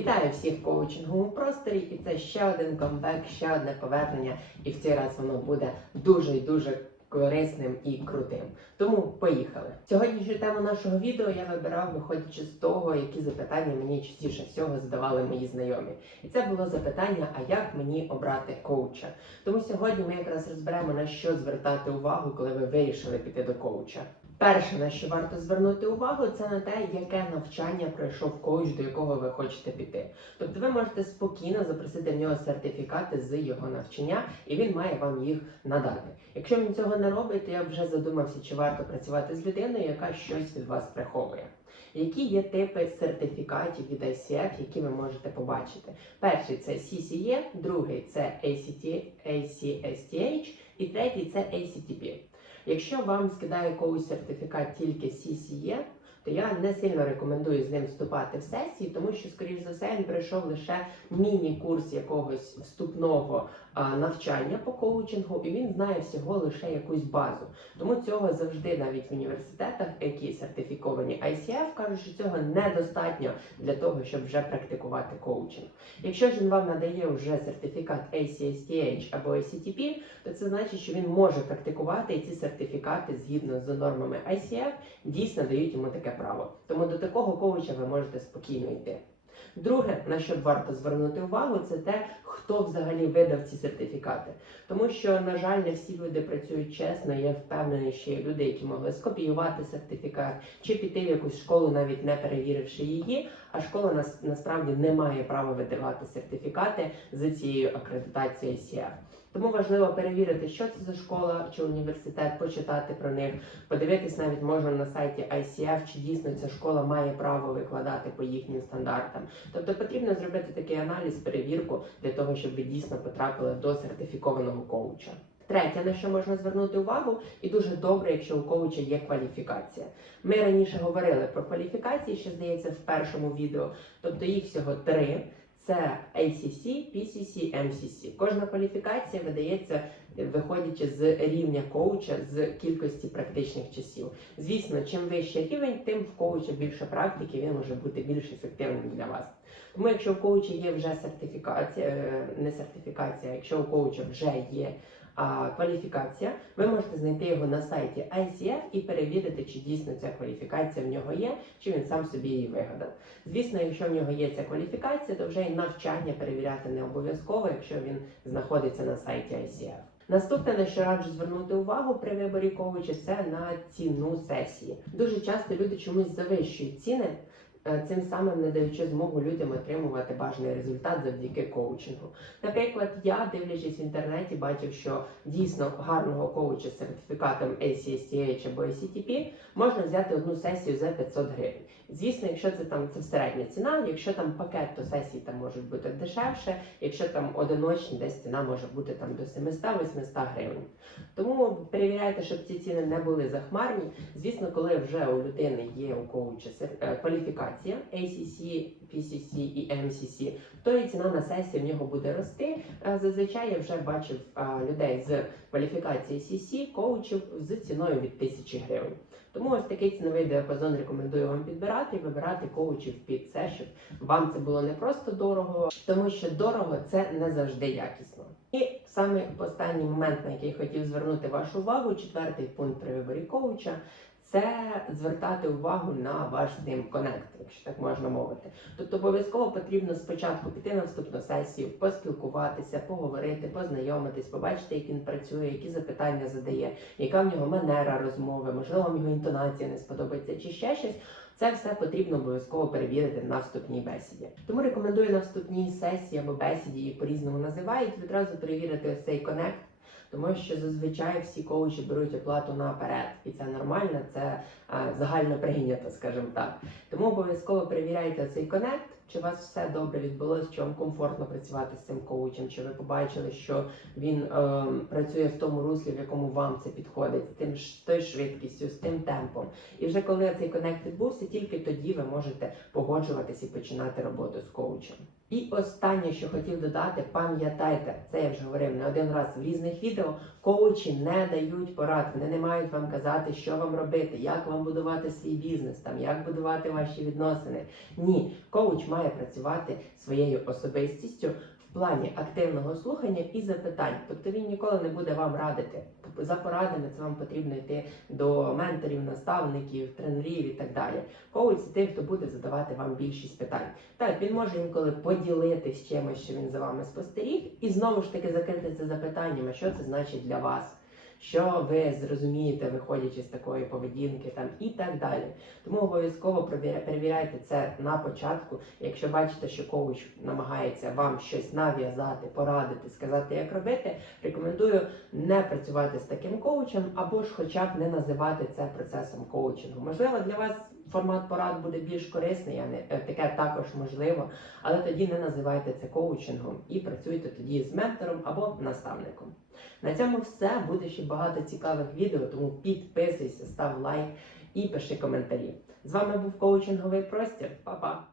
Вітаю всіх в коучинговому просторі, і це ще один камбек, ще одне повернення, і в цей раз воно буде дуже і дуже корисним і крутим. Тому поїхали. Сьогоднішню тему нашого відео я вибирав, виходячи з того, які запитання мені частіше всього задавали мої знайомі. І це було запитання: а як мені обрати коуча? Тому сьогодні ми якраз розберемо на що звертати увагу, коли ви вирішили піти до коуча. Перше, на що варто звернути увагу, це на те, яке навчання пройшов коуч, до якого ви хочете піти. Тобто ви можете спокійно запросити в нього сертифікати з його навчання, і він має вам їх надати. Якщо він цього не робить, то я вже задумався, чи варто працювати з людиною, яка щось від вас приховує. Які є типи сертифікатів від ICF, які ви можете побачити? Перший це CCE, другий це ACT, ACSTH і третій це ACTP. Якщо вам скидає когось сертифікат тільки CCE, то я не сильно рекомендую з ним вступати в сесії, тому що, скоріш за все, він пройшов лише міні-курс якогось вступного навчання по коучингу, і він знає всього лише якусь базу. Тому цього завжди навіть в університетах, які сертифіковані ICF, кажуть, що цього недостатньо для того, щоб вже практикувати коучинг. Якщо ж він вам надає вже сертифікат ACSTH або ACTP, то це значить, що він може практикувати і ці сертифікати згідно з нормами ICF дійсно дають йому таке право. Тому до такого коуча ви можете спокійно йти. Друге, на що варто звернути увагу, це те, хто взагалі видав ці сертифікати. Тому що, на жаль, не всі люди працюють чесно. Я впевнений, що є люди, які могли скопіювати сертифікат чи піти в якусь школу, навіть не перевіривши її. А школа нас насправді не має права видавати сертифікати за цією акредитацією ICF. Тому важливо перевірити, що це за школа чи університет, почитати про них, подивитись навіть можна на сайті ICF, чи дійсно ця школа має право викладати по їхнім стандартам. Тобто потрібно зробити такий аналіз, перевірку для того, щоб ви дійсно потрапили до сертифікованого коуча. Третє, на що можна звернути увагу, і дуже добре, якщо у коуча є кваліфікація. Ми раніше говорили про кваліфікації, ще здається, в першому відео. Тобто їх всього три. Це ACC, PCC, MCC. Кожна кваліфікація видається, виходячи з рівня коуча з кількості практичних часів. Звісно, чим вищий рівень, тим в коуча більше практики, він може бути більш ефективним для вас. Тому якщо у коуча є вже сертифікація, е, не сертифікація, якщо у коуча вже є кваліфікація, ви можете знайти його на сайті ICF і перевірити, чи дійсно ця кваліфікація в нього є, чи він сам собі її вигадав. Звісно, якщо в нього є ця кваліфікація, то вже і навчання перевіряти не обов'язково, якщо він знаходиться на сайті ICF. Наступне, на що раджу звернути увагу при виборі коуча, це на ціну сесії. Дуже часто люди чомусь завищують ціни. Е, Цим самим не даючи змогу людям отримувати бажаний результат завдяки коучингу. Наприклад, я дивлячись в інтернеті, бачив, що дійсно гарного коуча з сертифікатом ACSTH або ACTP можна взяти одну сесію за 500 гривень. Звісно, якщо це там це середня ціна, якщо там пакет, то сесії там можуть бути дешевше, якщо там одиночні, десь ціна може бути там до 700-800 гривень. Тому перевіряйте, щоб ці ціни не були захмарні. Звісно, коли вже у людини є у коуча сер- кваліфікація ACC, PCC і MCC, то і ціна на сесії в нього буде рости. Е, Зазвичай я вже бачив е, людей з кваліфікації CC, коучів з ціною від 1000 гривень. Тому ось такий ціновий діапазон рекомендую вам підбирати і вибирати коучів під це, щоб вам це було не просто дорого, тому що дорого це не завжди якісно. І саме останній момент, на який хотів звернути вашу увагу, четвертий пункт при виборі коуча. Це звертати увагу на ваш ним конект, якщо так можна мовити. Тобто обов'язково потрібно спочатку піти на вступну сесію, поспілкуватися, поговорити, познайомитись, побачити, як він працює, які запитання задає, яка в нього манера розмови, можливо, вам його інтонація не сподобається чи ще щось. Це все потрібно обов'язково перевірити на вступній бесіді. Тому рекомендую на вступній сесії або бесіді їх по-різному називають, відразу перевірити цей конект. Тому що зазвичай всі коучі беруть оплату наперед, і це нормально, це загально прийнято, скажімо так. Тому обов'язково перевіряйте цей конект, чи у вас все добре відбулося, чи вам комфортно працювати з цим коучем, чи ви побачили, що він е, працює в тому руслі, в якому вам це підходить, з тим ж тою швидкістю, з тим темпом. І вже коли цей конект відбувся, тільки тоді ви можете погоджуватись і починати роботу з коучем. І останнє, що хотів додати, пам'ятайте, це я вже говорив не один раз в різних відео. Коучі не дають порад, вони не мають вам казати, що вам робити, як вам будувати свій бізнес, там як будувати ваші відносини. Ні, коуч має має працювати своєю особистістю в плані активного слухання і запитань. Тобто він ніколи не буде вам радити. За порадами це вам потрібно йти до менторів, наставників, тренерів і так далі. Коуч це той, хто буде задавати вам більшість питань. Так, він може інколи поділитись чимось, що він за вами спостеріг, і знову ж таки закрити це запитаннями, що це значить для вас. Що ви зрозумієте, виходячи з такої поведінки, там і так далі. Тому обов'язково перевіряйте це на початку. Якщо бачите, що коуч намагається вам щось нав'язати, порадити, сказати, як робити, рекомендую не працювати з таким коучем, або ж хоча б не називати це процесом коучингу. Можливо, для вас формат порад буде більш корисний, а не е, таке також можливо, але тоді не називайте це коучингом і працюйте тоді з ментором або наставником. На цьому все. Буде ще багато цікавих відео, тому підписуйся, став лайк і пиши коментарі. З вами був коучинговий простір. Па-па!